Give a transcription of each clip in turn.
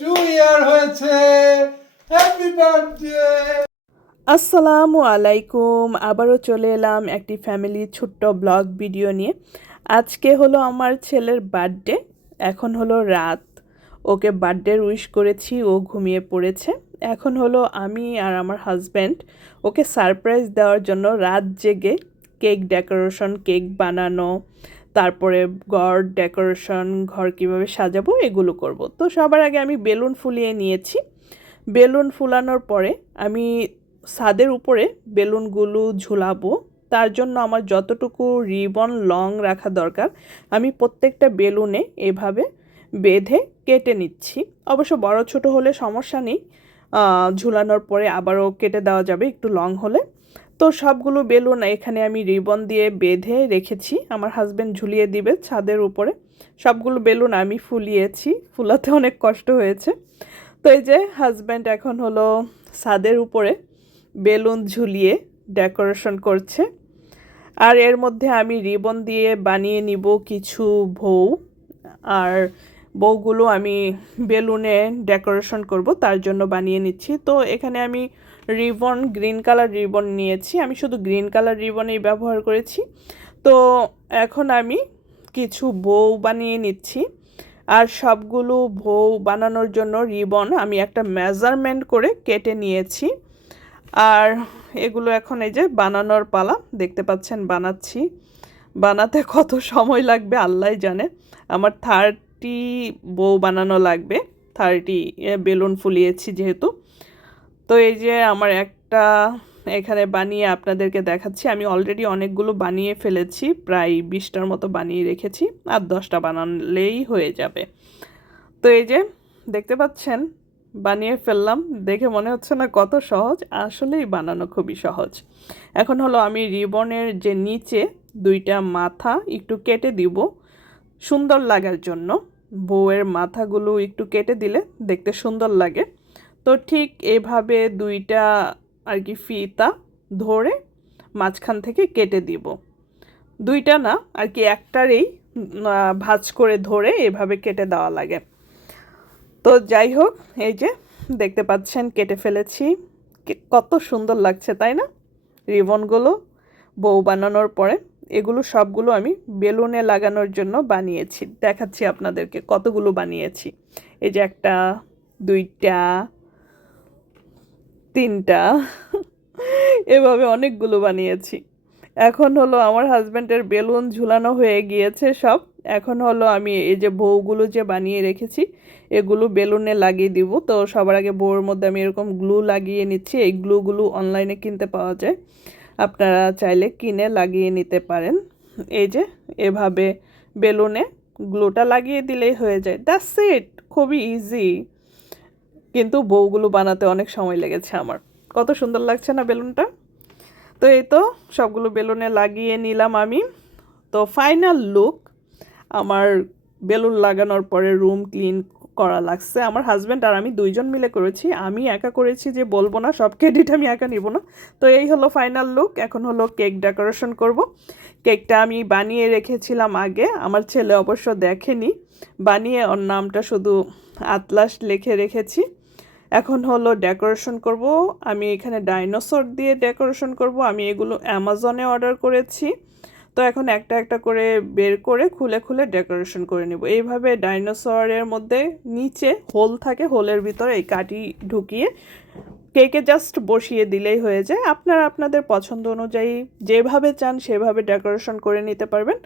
Two ইয়ার হয়েছে। Happy birthday. আসসালামু আলাইকুম। আবারও চলে এলাম একটি ফ্যামিলি ছোট্ট ব্লগ ভিডিও নিয়ে। আজকে হলো আমার ছেলের বার্থডে। এখন হলো রাত, ওকে বার্থডে উইশ করেছি, ও ঘুমিয়ে পড়েছে। এখন হলো আমি আর আমার হাজব্যান্ড ওকে সারপ্রাইজ দেওয়ার জন্য রাত জেগে কেক ডেকোরেশন, কেক বানানো, তারপরে ঘর ডেকোরেশন, ঘর কীভাবে সাজাবো এগুলো করব। তো সবার আগে আমি বেলুন ফুলিয়ে নিয়েছি। বেলুন ফুলানোর পরে আমি ছাদের উপরে বেলুনগুলো ঝুলাবো। তার জন্য আমার যতটুকু রিবন লং রাখা দরকার আমি প্রত্যেকটা বেলুনে এভাবে বেঁধে কেটে নিচ্ছি। অবশ্য বড় ছোট হলে সমস্যা নেই, ঝুলানোর পরে আবারও কেটে দেওয়া যাবে একটু লং হলে। তো সবগুলো বেলুন এখানে আমি রিবন দিয়ে বেঁধে রেখেছি, আমার হাজব্যান্ড ঝুলিয়ে দিবে ছাদের উপরে। সবগুলো বেলুন আমি ফুলিয়েছি, ফুলাতে অনেক কষ্ট হয়েছে। তো এই যে হাজব্যান্ড এখন হলো ছাদের উপরে বেলুন ঝুলিয়ে ডেকোরেশন করছে। আর এর মধ্যে আমি রিবন দিয়ে বানিয়ে নিব কিছু বউ। আর বউগুলো আমি বেলুনে ডেকোরেশন করব, তার জন্য বানিয়ে নিচ্ছি। তো এখানে আমি রিবন, গ্রিন কালার রিবন নিয়েছি, আমি শুধু গ্রিন কালার রিবনই ব্যবহার করেছি। তো এখন আমি কিছু বউ বানিয়ে নিচ্ছি। আর সবগুলো বউ বানানোর জন্য রিবন আমি একটা মেজারমেন্ট করে কেটে নিয়েছি। আর এগুলো এখন এই যে বানানোর পালা, দেখতে পাচ্ছেন বানাচ্ছি। বানাতে কত সময় লাগবে আল্লাহই জানে। আমার 30 বউ বানানো লাগবে, 30 বেলুন ফুলিয়েছি যেহেতু। তো এই যে আমার একটা এখানে বানিয়ে আপনাদেরকে দেখাচ্ছি। আমি অলরেডি অনেকগুলো বানিয়ে ফেলেছি, প্রায় 20টার মতো বানিয়ে রেখেছি, আর 10টা বানালেই হয়ে যাবে। তো এই যে দেখতে পাচ্ছেন বানিয়ে ফেললাম। দেখে মনে হচ্ছে না কত সহজ, আসলেই বানানো খুবই সহজ। এখন হলো আমি রিবনের যে নিচে 2টা মাথা একটু কেটে দিব সুন্দর লাগার জন্য। বউয়ের মাথাগুলো একটু কেটে দিলে দেখতে সুন্দর লাগে। তো ঠিক এভাবে 2টা আর কি ফিতা ধরে মাঝখান থেকে কেটে দিব। 2টা না আর কি, একটারই ভাঁজ করে ধরে এভাবে কেটে দেওয়া লাগে। তো যাই হোক, এই যে দেখতে পাচ্ছেন কেটে ফেলেছি। কত সুন্দর লাগছে তাই না রিবনগুলো বউ বানানোর পরে। এগুলো সবগুলো আমি বেলুনে লাগানোর জন্য বানিয়েছি, দেখাচ্ছি আপনাদেরকে কতগুলো বানিয়েছি। এই যে 1টা 2টা 3টা এভাবে অনেকগুলো বানিয়েছি। এখন হলো আমার হাজব্যান্ডের বেলুন ঝুলানো হয়ে গিয়েছে সব। এখন হলো আমি এই যে বউগুলো যে বানিয়ে রেখেছি এগুলো বেলুনে লাগিয়ে দিব। তো সবার আগে বউর মধ্যে আমি এরকম গ্লু লাগিয়ে নিচ্ছি। এই গ্লুগুলো অনলাইনে কিনতে পাওয়া যায়, আপনারা চাইলে কিনে লাগিয়ে নিতে পারেন। এই যে এভাবে বেলুনে গ্লুটা লাগিয়ে দিলেই হয়ে যায়, দ্যাটস ইট, খুবই ইজি। কিন্তু বউগুলো বানাতে অনেক সময় লেগেছে আমার। কত সুন্দর লাগছে না বেলুনটা? তো এই তো সবগুলো বেলুনে লাগিয়ে নিলাম আমি। তো ফাইনাল লুক আমার বেলুন লাগানোর পরে রুম ক্লিন করা লাগছে। আমার হাজব্যান্ড আর আমি 2জন মিলে করেছি, আমি একা করেছি যে বলবো না, সব ক্রেডিট আমি একা নিব না। তো এই হলো ফাইনাল লুক। এখন হলো কেক ডেকোরেশন করব। কেকটা আমি বানিয়ে রেখেছিলাম আগে, আমার ছেলে অবশ্য দেখেনি, বানিয়ে ওর নামটা শুধু আতলাস লিখে রেখেছি। এখন হলো ডেকোরেশন করব। আমি এখানে ডাইনোসর দিয়ে ডেকোরেশন করব। আমি এগুলো অ্যামাজনে অর্ডার করেছি। তো এখন একটা একটা করে বের করে খুলে খুলে ডেকোরেশন করে নেব। এইভাবে ডাইনোসরের মধ্যে নিচে হোল থাকে, হোলের ভিতরে এই কাঠি ঢুকিয়ে কেকে জাস্ট বসিয়ে দিলেই হয়ে যায়। আপনারা আপনাদের পছন্দ অনুযায়ী যেভাবে চান সেভাবে ডেকোরেশন করে নিতে পারবেন।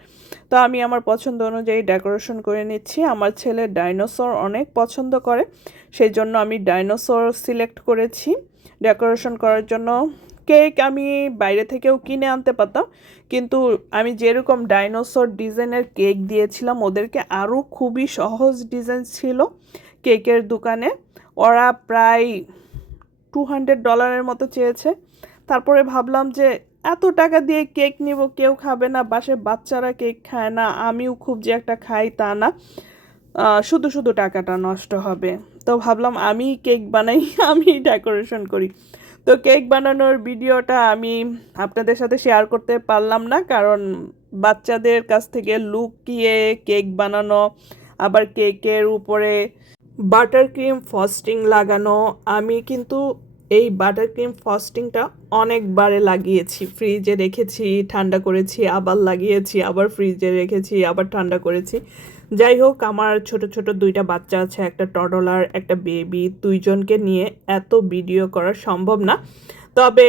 তো আমি আমার পছন্দ অনুযায়ী ডেকোরেশন করে নিচ্ছি। আমার ছেলে ডাইনোসর অনেক পছন্দ করে, সেই জন্য আমি ডাইনোসর সিলেক্ট করেছি ডেকোরেশন করার জন্য। কেক আমি বাইরে থেকেও কিনে আনতে পারতাম, কিন্তু আমি যেরকম ডাইনোসর ডিজাইনের কেক দিয়েছিলাম ওদেরকে, আরও খুবই সহজ ডিজাইন ছিল কেকের দোকানে। ওরা প্রায় $200 মতো চেয়েছে। তারপরে ভাবলাম যে এত টাকা দিয়ে কেক নিব, কেউ খাবে না, বাসায় বাচ্চারা কেক খায় না, আমিও খুব যে একটা খাই তা না, শুধু শুধু টাকাটা নষ্ট হবে। তো ভাবলাম আমি কেক বানাই, আমি ডেকোরেশন করি। তো কেক বানানোর ভিডিওটা আমি আপনাদের সাথে শেয়ার করতে পারলাম না, কারণ বাচ্চাদের কাছ থেকে লুকিয়ে কেক বানানো, আবার কেকের উপরে বাটার ক্রিম ফ্রস্টিং লাগানো। আমি কিন্তু এই বাটার ক্রিম ফ্রস্টিংটা অনেকবারে লাগিয়েছি, ফ্রিজে রেখেছি, ঠান্ডা করেছি, আবার লাগিয়েছি, আবার ফ্রিজে রেখেছি, আবার ঠান্ডা করেছি। যাই হোক, আমার ছোট ছোট দুইটা বাচ্চা আছে, একটা টডলার, একটা বেবি, দুইজনকে নিয়ে এত ভিডিও করা সম্ভব না। তবে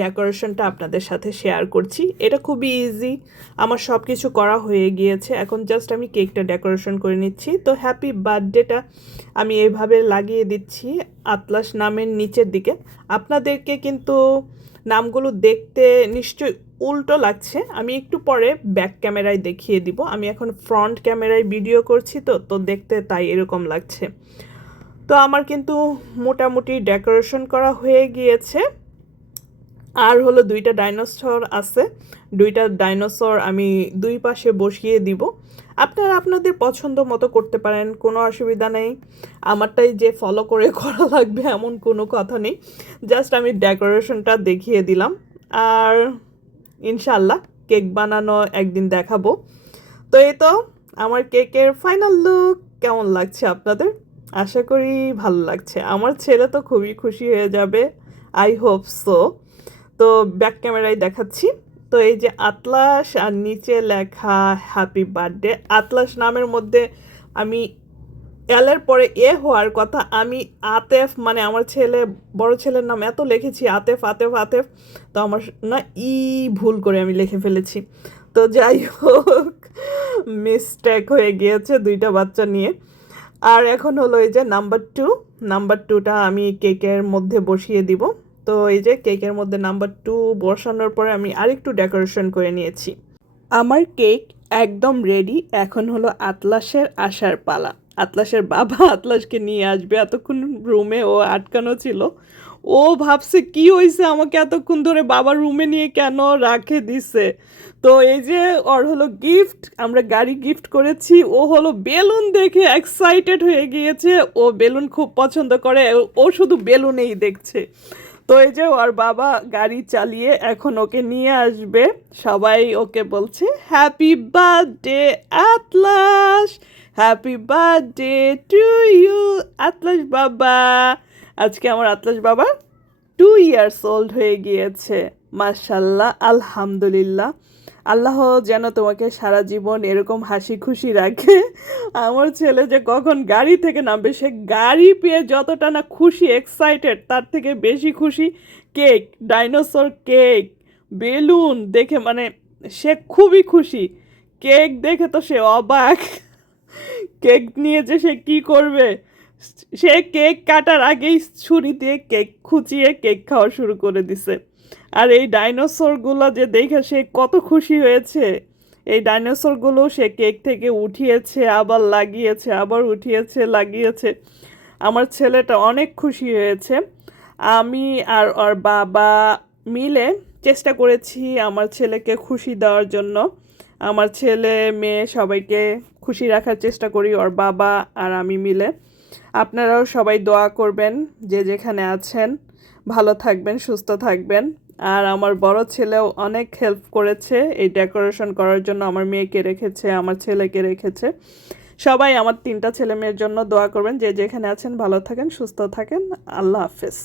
ডেকোরেশনটা আপনাদের সাথে শেয়ার করছি। এটা খুবই ইজি, আমার সব কিছু করা হয়ে গিয়েছে, এখন জাস্ট আমি কেকটা ডেকোরেশন করে নিচ্ছি। তো হ্যাপি বার্থডেটা আমি এইভাবে লাগিয়ে দিচ্ছি আতলাস নামের নিচের দিকে। আপনাদেরকে কিন্তু নামগুলো দেখতে নিশ্চয়ই উল্টো লাগছে, আমি একটু পরে ব্যাক ক্যামেরায় দেখিয়ে দিব। আমি এখন ফ্রন্ট ক্যামেরায় ভিডিও করছি, তো দেখতে তাই এরকম লাগছে। তো আমার কিন্তু মোটামুটি ডেকোরেশন করা হয়ে গিয়েছে। আর হলো দুইটা ডাইনোসর আছে, দুইটা ডাইনোসর আমি দুই পাশে বসিয়ে দিব। আপনারা আপনাদের পছন্দ মতো করতে পারেন, কোনো অসুবিধা নেই। আমারটাই যে ফলো করে করা লাগবে এমন কোনো কথা নেই, জাস্ট আমি ডেকোরেশনটা দেখিয়ে দিলাম। আর ইনশাল্লাহ কেক বানানো একদিন দেখাবো। তো এই তো আমার কেকের ফাইনাল লুক। কেমন লাগছে আপনাদের? আশা করি ভালো লাগছে। আমার ছেলে তো খুবই খুশি হয়ে যাবে, আই হোপ সো। তো ব্যাক ক্যামেরায় দেখাচ্ছি। তো এই যে আতলাস আর নিচে লেখা হ্যাপি বার্থডে। আতলাস নামের মধ্যে আমি এলের পরে এ হওয়ার কথা, আমি আতেফ মানে আমার বড় ছেলের নাম এত লিখেছি আতেফ আতেফ আতেফ, তো আমার না ভুল করে আমি লিখে ফেলেছি। তো যাই হোক, মিস্টেক হয়ে গিয়েছে দুইটা বাচ্চা নিয়ে। আর এখন হলো এই যে নাম্বার টুটা আমি কেকের মধ্যে বসিয়ে দিব। তো এই যে কেকের মধ্যে নাম্বার 2 বসানোর পরে আমি আরেকটু ডেকোরেশন করে নিয়েছি। আমার কেক একদম রেডি, এখন হলো আতলাসের আসার পালা। আতলাসের বাবা আতলাসকে নিয়ে আসবে, এতক্ষণ রুমে ও আটকানো ছিল। ও ভাবছে কি হয়েছে, আমাকে এতক্ষণ ধরে বাবার রুমে নিয়ে কেন রাখে দিছে। তো এই যে ওর হলো গিফট, আমরা গাড়ি গিফট করেছি। ও হলো বেলুন দেখে এক্সাইটেড হয়ে গিয়েছে, ও বেলুন খুব পছন্দ করে, ও শুধু বেলুনেই দেখছে। তো এই যে ওর বাবা গাড়ি চালিয়ে এখন ওকে নিয়ে আসবে, সবাই ওকে বলছে happy birthday Atlas, happy birthday to you Atlas বাবা। আজকে আমার আতলাস বাবা 2 ইয়ার্স ওল্ড হয়ে গিয়েছে। মাশাল্লাহ, আলহামদুলিল্লাহ। আল্লাহ যেন তোমাকে সারা জীবন এরকম হাসি খুশি রাখে। আমার ছেলে যে কখন গাড়ি থেকে নামবে, সে গাড়ি পেয়ে যতটা না খুশি, এক্সাইটেড, তার থেকে বেশি খুশি কেক, ডাইনোসর কেক, বেলুন দেখে, মানে সে খুবই খুশি। কেক দেখে তো সে অবাক, কেক নিয়ে যে সে কি করবে। সে কেক কাটার আগেই ছুরি দিয়ে কেক খুঁচিয়ে কেক খাওয়া শুরু করে দিছে। আর এই ডাইনোসরগুলো যে দেখে সে কত খুশি হয়েছে। এই ডাইনোসরগুলো সে কেক থেকে উঠিয়েছে, আবার লাগিয়েছে, আবার উঠিয়েছে, লাগিয়েছে। আমার ছেলেটা অনেক খুশি হয়েছে। আমি আর ওর বাবা মিলে চেষ্টা করেছি আমার ছেলেকে খুশি দেওয়ার জন্য। আমার ছেলে মেয়ে সবাইকে খুশি রাখার চেষ্টা করি, ওর বাবা আর আমি মিলে। আপনারাও সবাই দোয়া করবেন, যে যেখানে আছেন ভালো থাকবেন, সুস্থ থাকবেন। আর আমার বড় ছেলেও অনেক হেল্প করেছে এই ডেকোরেশন করার জন্য, আমার মেয়েকে রেখেছে, আমার ছেলেকে রেখেছে। সবাই আমার 3টা ছেলে মেয়ের জন্য দোয়া করবেন, যে যেখানে আছেন ভালো থাকেন, সুস্থ থাকেন। আল্লাহ হাফেজ।